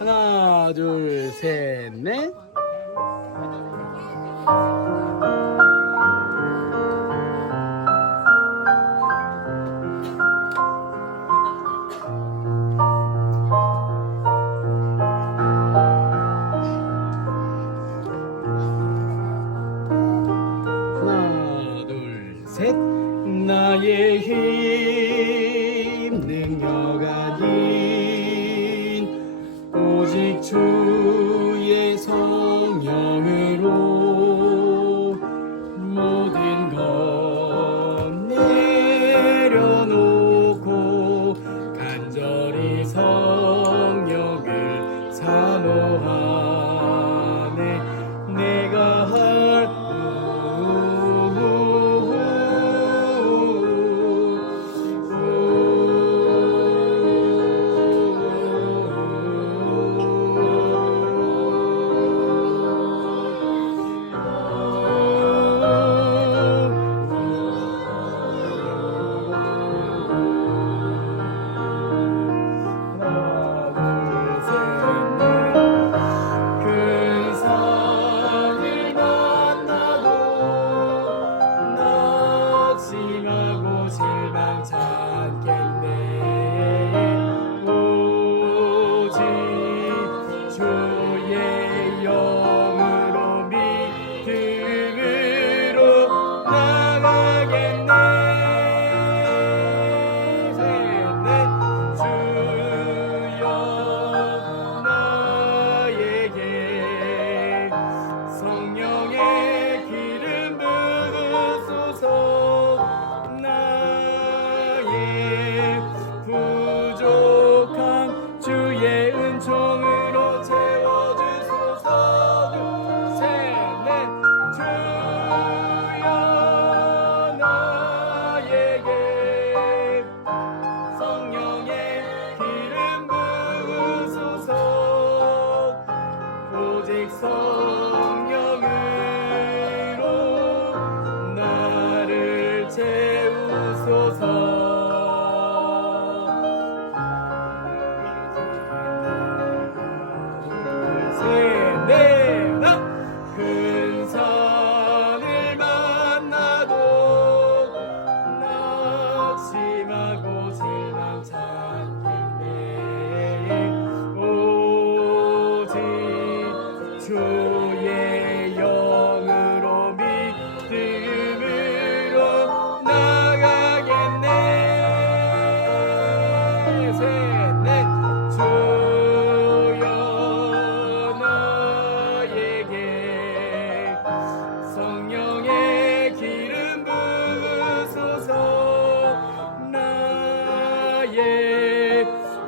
하나, 둘, 셋, 넷. 나의 힘.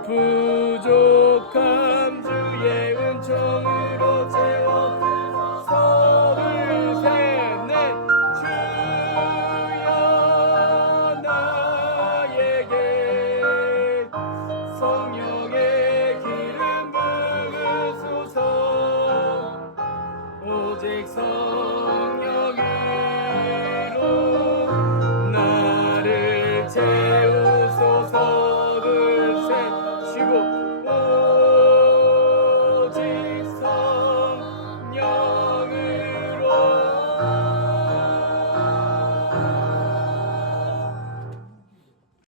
부족함 주의 은총으로 채워 서울 셋넷. 주여 나에게 성령의 기름 부으소서. 오직 성령